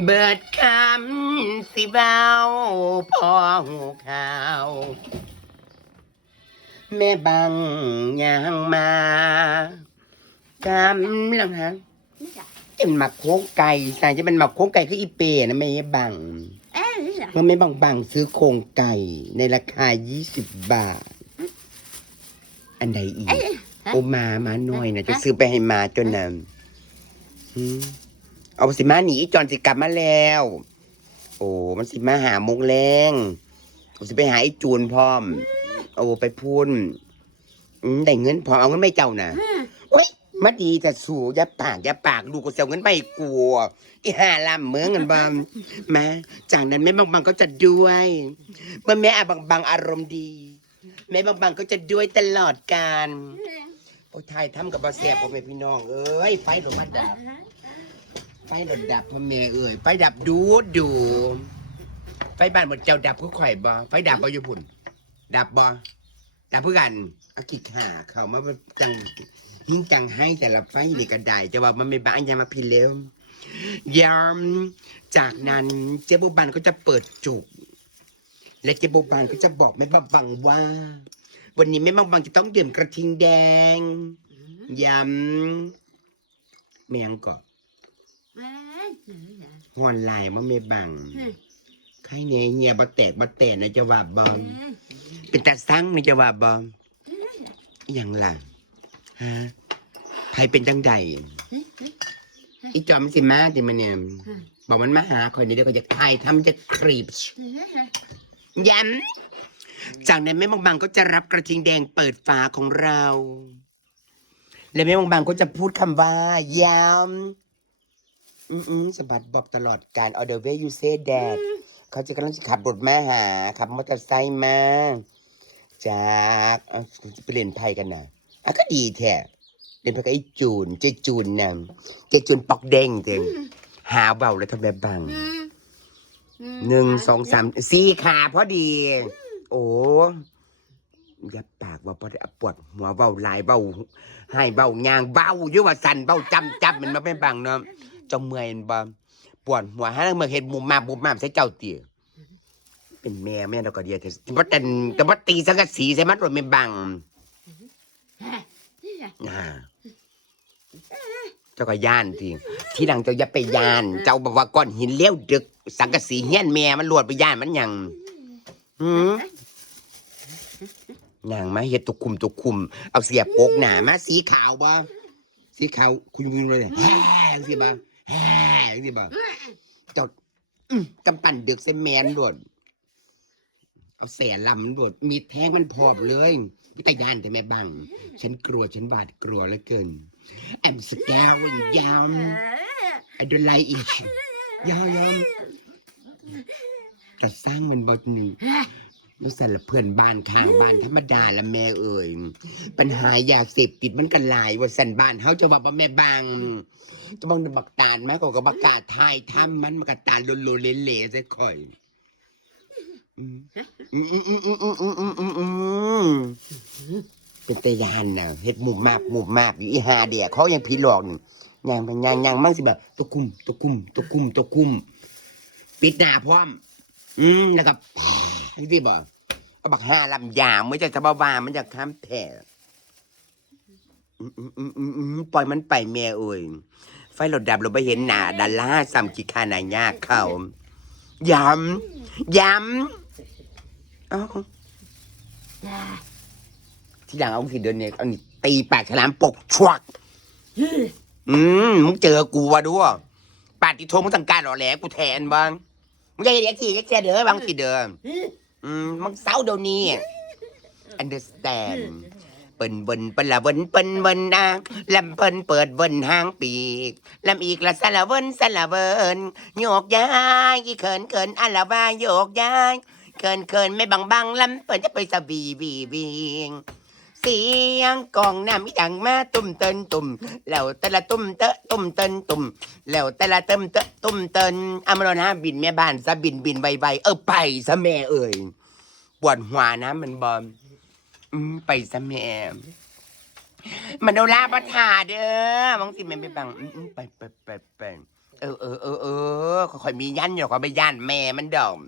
เบิดคำสิเบาพอหูข่าว แม่บังยังมากำลังหันนี่จ้ะเป็นหมักโค้งไก่ใส่จะเป็นหมักโค้งไก่คืออีเปนะไม่บังเอ้ยนี่จ้ะเมื่อไม่บังบังซื้อโครงไก่ในราคา20บาท อันใดอีกเอ้ยโอมามาหน่อยนะจะซื้อไปให้มาจนน่ะหืม เอาสิมาหนีจอนสิกลับมาแล้ว โอ้ มันสิมาหาโมงแรงผมสิไปหาไอ้จูนพร้อม โอ้ไปพูนอืมได้เงินพอเอาเงินไม่เจ้าน่ะอืมโอ้ยมาดีแต่สู่อย่าปากอย่าปากลูกก็เสียเงินไม่กลัวอีห่าลำเหมืองกันบอมมาจากนั้นแม่บางบางก็จะด้วยเมื่อแม่อาบางบางอารมณ์ดี แม่บางบางก็จะด้วยตลอดการโอ้ยไทยทำกับบาเสียพ่อแม่พี่น้องเอ้ยไฟโดนมาดับไฟโดนดับพ่อแม่เอ้ยไฟดับดูดูไฟบ้านหมดเจ้าดับก็ข่อยบ่ไฟดับบ่อยู่พุ่นดับบ่ดับเพื่อกันอากิขาเขามาจังยิ่งจังให้แต่ละไฟนี่ก็ได้จะว่ามันไม่บ้านยังมาพินเร็วยามจากนั้นเจ๊บุบันก็จะเปิดจุก และเจ๊บุบันก็จะบอกแม่บังว่า วันนี้แม่บังจะต้องดื่มกระทิงแดงยำแมงก็ หอนลายมาไม่บังใครเนี่ยเฮียบ่แตกบ่แตกนะจะว่าบอมเป็นตาซังนะจะว่าบอมอหย่างล่ะฮะใครเป็นจังใดอีจอมสิมาติมันเนี่ยบอกมันมาหาคนนี้เดี๋ยวก็จะทายทำจะครีบย้ำจากนั้นแม่บางบางก็จะรับกระทิงแดงเปิดฝาของเรา และแม่บางบางก็จะพูดคำว่าย้ำ อืมๆสะบัดบอกตลอดการ all the way you say that เขาจะกำลังจะขับรถมาหา ขับมอเตอร์ไซค์มาจากเอาไปเล่นไพ่กันนะอะก็ดีแท้เล่นไพ่กับไอ้จูนเจ๊จูนนะเจ๊จูนปอกเด้งเต็มหาเบาแล้วทำแบบบังหนึ่งสองสามสี่ขาพอดี โอ้อย่าปากว่าพอดีปวดหัวเบาหลายเบาให้เบายางเบาอยู่ว่าสั่นเบาจำจำมันมาเป็นบังเนาะ จงเมื่อยมันบ่ปวดหัวฮะเมื่อเห็นมุมมาบุมมาใส่เจ้าเตี๋ยเป็นแม่แม่เราก็เดียวแต่แต่ว่าแต่แต่ว่าตีสังกะสีใส่มัดรถไม่บังอ่าเจ้าก็ย่านทีที่หลังเจ้าอย่าไปย่าน เจ้าบอกว่าก้อนหินเลี้ยวดึก สังกะสีเฮี้ยนแม่มันลวดไปย่านมันหยังหืมนางมาเฮ็ดตุกคุมตุกคุม เอาเสียบโปกหนามาสีขาวบ่สีขาวคุณคุณเลยแฮ่สิบ่แฮ่ สิบ่เจ้าอื้อกำปั้นดึกเส้นแมนลวดเอาแสลำลวดมีแทงมันพอบเลยพี่ตาย่านแต่แม่บัง ฉันกลัวฉันหวาดกลัวเหลือเกิน I'm scaring ยาม I don't like it ยาวยามแต่สร้างมันบทหนึ่ง แล้วสั่นละเพื่อนบ้านข้างบ้านธรรมดาละแม่เอ่ยปัญหายาเสพติดมันกันหลายว่าสั่นบ้านเฮาจะว่าบ่แม่บางจะบังบักตาลแม่ก็กระบักกาทายทำมันมันกตาลโลเลเลซะค่อยเป็นตยานน่ะเฮ็ดหมู่มากหมู่มากอยู่อีหาเดียเขายังผีหลอกนี่ย่างไปย่างย่างมั่งสิแบบตะคุมตะคุมตะคุมตะคุมปิดหน้าพร้อม อืมแล้วก็ แผ่ที่บอกเอาบักห้าลำยามไม่ใช่จะบ้าว่ามันจะค้ำแผ่อืมอืมอืมอืมปล่อยมันไปแม่เอ้ยไฟเราดับเราไปเห็นหน้าดาล่าซ้ำกี่ขานายากเข้าย้ำย้ำเอ้าที่หลังเอาขีดเดินเนี่ยเอานี่ตีปากฉลามปกชวักอืมมึงเจอกูวะดูปาติโทมึงตั้งการหล่อแหลกูแทนบ้าง มึงอย่าเรียกทีแค่เด้อบางทีเดิมอืมมึงเศร้าเดี๋ยวนี้ understand เปิ้นเบิ้นเปิ้นละเบิ้นเปิ้นเบิ้นนะลำเปิ้นเปิดเบิ้นหางปีกลำอีกละสละเบิ้นสละเบิ้นโยกย้ายอีเขินเขินอะละว่าโยกย้ายเขินเขินไม่บังบังลำเปิ้นจะไปสะบีบีบี เสียงกองน้ำอีหยังมาตุ่มเตินตุ่มแล้วแต่ละตุ่มเตะตุ่มเตินตุ่มแล้วแต่ละเติมเตะตุ่มเตินอามรนะบินแม่บ้านซะบินบินไวๆเออไปซะแม่เอ่ยปวดหัวนะมันบอมอืมไปซะแม่มันเอาลาประทาเด้อบางสิแม่ไม่บังอืมไปไปไปไปเออเออเออเออค่อยๆมียันอยู่ค่อยไปย่านแม่มันดอม